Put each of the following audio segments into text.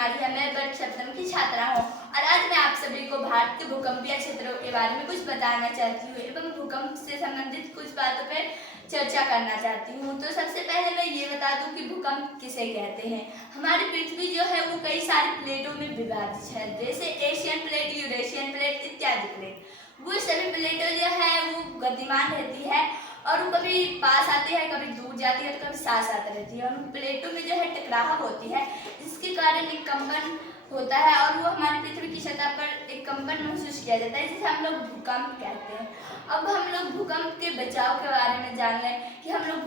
कुमारी है। मैं वर्ग सप्तम की छात्रा हूँ और आज मैं आप सभी को भारत के भूकंपीय क्षेत्रों के बारे में कुछ बताना चाहती हूँ एवं भूकंप से संबंधित कुछ बातों पर चर्चा करना चाहती हूँ। तो सबसे पहले मैं ये बता दूँ कि भूकंप किसे कहते हैं। हमारी पृथ्वी जो है वो कई सारी प्लेटों में विभाजित है, जैसे एशियन प्लेट, यूरेशियन प्लेट इत्यादि प्लेट। वो सभी प्लेटें जो है वो गतिमान रहती है और वो कभी पास आती है, कभी दूर जाती है, तो कभी साथ साथ रहती है और उन प्लेटों में जो है टकराव होती है, जिसके कारण एक कंपन होता है और वो हमारी पृथ्वी की सतह पर एक कंपन महसूस किया जाता है, जिसे हम लोग भूकंप कहते हैं। अब हम लोग भूकंप के बचाव के बारे में जान लें कि हम लोग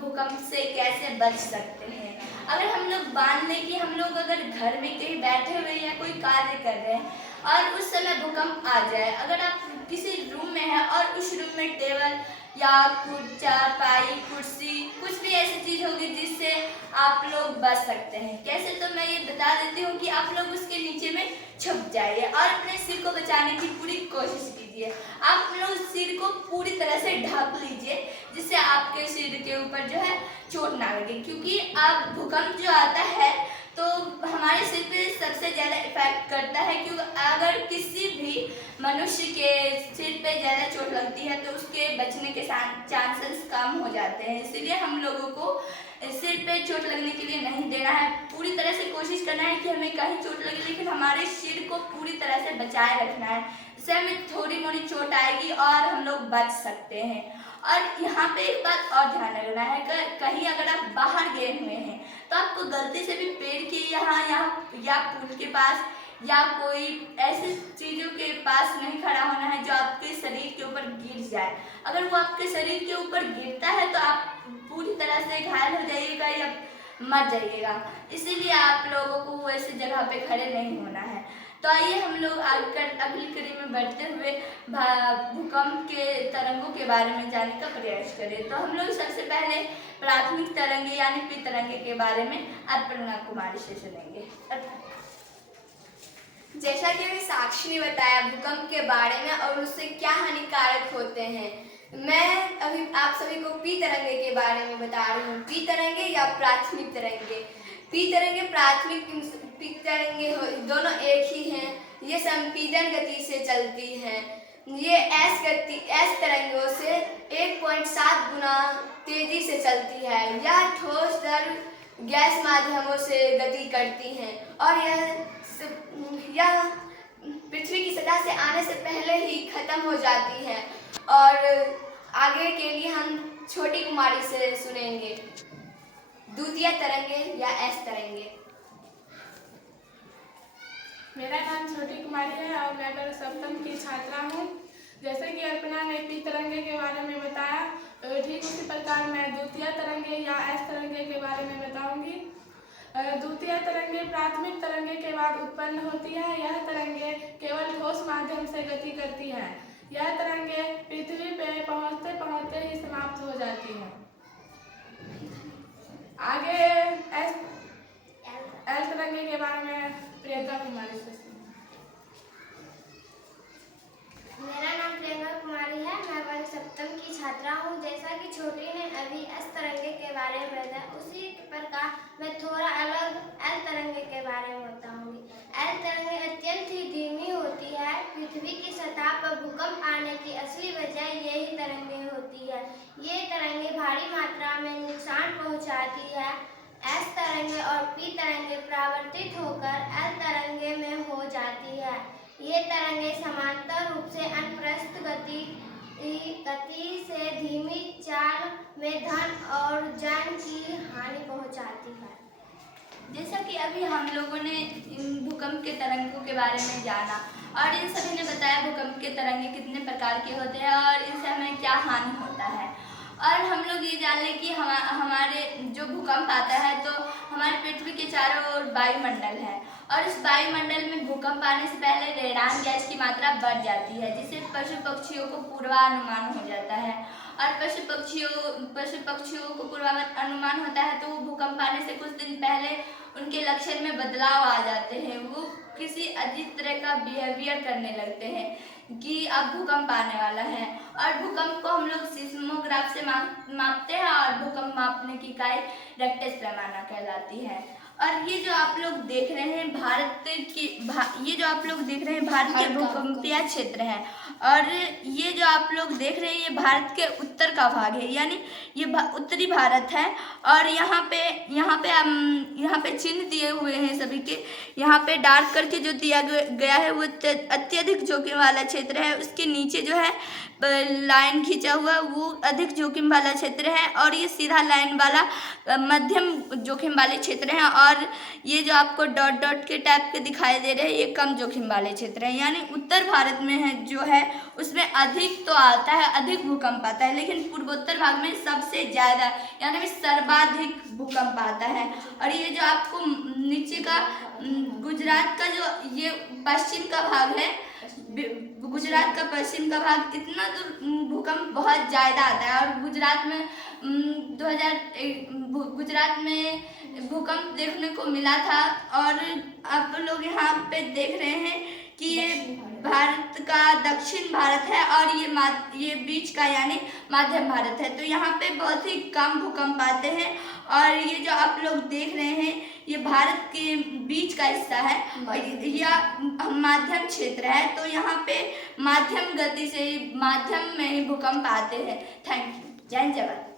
भूकंप से कैसे बच सकते हैं। अगर हम लोग मान लें कि हम लोग अगर घर में कहीं बैठे हुए या कोई कार्य कर रहे हैं और उस समय भूकंप आ जाए, अगर आप किसी रूम में हैं और उस रूम में टेबल या चारपाई, कुर्सी, कुछ भी ऐसी चीज होगी जिससे आप लोग बच सकते हैं। कैसे, तो मैं ये बता देती हूँ कि आप लोग उसके नीचे में छुप जाइए और अपने सिर को बचाने की पूरी कोशिश कीजिए। आप लोग सिर को पूरी तरह से ढक लीजिए जिससे आपके सिर के ऊपर जो है चोट ना लगे, क्योंकि अब भूकंप जो आता है तो हमारे सिर पे सबसे ज़्यादा इफेक्ट करता है। क्योंकि अगर किसी भी मनुष्य के सिर पे ज़्यादा चोट लगती है तो उसके बचने के चांसेस कम हो जाते हैं। इसलिए हम लोगों को सिर पे चोट लगने के लिए नहीं देना है। पूरी तरह से कोशिश करना है कि हमें कहीं चोट लगे लेकिन हमारे सिर को पूरी तरह से बचाए रखना है। इससे हमें थोड़ी मोड़ी चोट आएगी और हम लोग बच सकते हैं। और यहाँ पे एक बात और ध्यान रखना है कि कहीं अगर आप बाहर गए हुए हैं तो आपको गलती से भी पेड़ के यहाँ या पुल के पास या कोई ऐसी चीज़ों के पास नहीं खड़ा होना है जो आपके शरीर के ऊपर गिर जाए। अगर वो आपके शरीर के ऊपर गिरता है तो आप पूरी तरह से घायल हो जाइएगा या मर जाइएगा। इसीलिए आप लोगों को ऐसी जगह पे खड़े नहीं होना है। तो आइए हम लोग अगली कड़ी में बढ़ते हुए भूकंप के तरंगों के बारे में जानने का प्रयास करें। तो हम लोग सबसे पहले प्राथमिक तरंगे यानी पी तरंगे के बारे में अर्पणा कुमारी से सुनेंगे। जैसा कि अभी साक्षी ने बताया भूकंप के बारे में और उससे क्या हानिकारक होते हैं, मैं अभी आप सभी को पी तरंगे के बारे में बता रही हूँ। पी तरंगे या प्राथमिक तरंगे। पी तरंगे प्राथमिक पी तरंगे दोनों एक ही हैं। ये संपीड़न गति से चलती हैं। ये एस तरंगों से 1.7 गुना तेजी से चलती है। यह ठोस दर गैस माध्यमों से गति करती हैं और यह पृथ्वी की सतह से आने से पहले ही खत्म हो जाती है। और आगे के लिए हम छोटी कुमारी से सुनेंगे द्वितीय तरंगे या एस तरंगे। मेरा नाम छोटी कुमारी है और मैं वर्ग सप्तम की छात्रा हूँ। जैसे कि अर्पणा ने पी तरंगे के बारे में बताया, ठीक उसी प्रकार मैं द्वितीय तरंगे या एस तरंगे के बारे में बताऊंगी। द्वितीय तरंगे प्राथमिक तरंगे के बाद उत्पन्न होती है। यह तरंगे केवल ठोस माध्यम से गति करती है। यह तरंगे पृथ्वी पे पहुँचते पहुँचते ही समाप्त हो जाती है। आगे एल तरंगे के बारे में प्रियंका कुमारी से। मेरा नाम प्रियंका कुमारी है। मैं वर्ग सप्तम की छात्रा हूँ। जैसा कि छोटी ने अभी एस तरंगे के बारे में बताया, उसी प्रकार मैं थोड़ा अलग एल तरंगे के बारे में बताऊंगी। एल तरंगे अत्यंत ही धीमी होती है। पृथ्वी की सतह पर भूकंप आने की असली वजह यही तरंगे होती है। ये तरंगे भारी मात्रा में नुकसान पहुँचाती है। एस तरंगे और पी तरंगे परावर्तित होकर एल तरंगे में हो जाती है। ये तरंगे समांतर रूप से अनुप्रस्थ गति से धीमी चाल में धन और जन की हानि पहुंचाती है। जैसा कि अभी हम लोगों ने भूकंप के तरंगों के बारे में जाना और इन सभी ने बताया भूकंप के तरंगे कितने प्रकार के होते हैं और इनसे हमें क्या हानि होता है। और हम लोग ये जान लें कि हमारे जो भूकंप आता है तो हमारी पृथ्वी के चारों ओर वायुमंडल है और इस वायुमंडल में भूकंप आने से पहले रेडान गैस की मात्रा बढ़ जाती है, जिससे पशु पक्षियों को पूर्वानुमान हो जाता है। और पशु पक्षियों को पूर्वानुमान होता है तो वो भूकंप आने से कुछ दिन पहले उनके लक्षण में बदलाव आ जाते हैं। वो किसी अजीब तरह का बिहेवियर करने लगते हैं कि अब भूकंप आने वाला है। और भूकंप को हम लोग सिस्मोग्राफ से मापते हैं और भूकंप मापने की इकाई रेक्टेस पैमाना कहलाती है। और ये जो आप लोग देख रहे हैं ये जो आप लोग देख रहे हैं भारत के भूकंपीय क्षेत्र है। और ये जो आप लोग देख रहे हैं ये भारत के उत्तर का भाग है, यानी ये उत्तरी भारत है। और यहाँ पे चिन्ह दिए हुए हैं सभी के। यहाँ पे डार्क करके जो दिया गया है वो अत्यधिक जोखिम वाला क्षेत्र है। उसके नीचे जो है लाइन खींचा हुआ वो अधिक जोखिम वाला क्षेत्र है। और ये सीधा लाइन वाला मध्यम जोखिम वाले क्षेत्र हैं। और ये जो आपको डॉट डॉट के टाइप के दिखाई दे रहे हैं ये कम जोखिम वाले क्षेत्र हैं। यानी उत्तर भारत में है जो है उसमें अधिक तो आता है, अधिक भूकंप आता है, लेकिन पूर्वोत्तर भाग में सबसे ज़्यादा यानी सर्वाधिक भूकंप आता है। और ये जो आपको नीचे का गुजरात का जो ये पश्चिम का भाग है, गुजरात का पश्चिम का भाग, इतना दूर भूकंप बहुत ज़्यादा आता है। और गुजरात में भूकंप देखने को मिला था। और आप लोग यहाँ पे देख रहे हैं कि ये भारत का दक्षिण भारत है और ये बीच का यानी मध्यम भारत है। तो यहाँ पे बहुत ही कम भूकंप आते हैं। और ये जो आप लोग देख रहे हैं ये भारत के बीच का हिस्सा है और यह माध्यम क्षेत्र है। तो यहाँ पे माध्यम गति से माध्यम में ही भूकंप आते हैं। Thank you. जय जवान।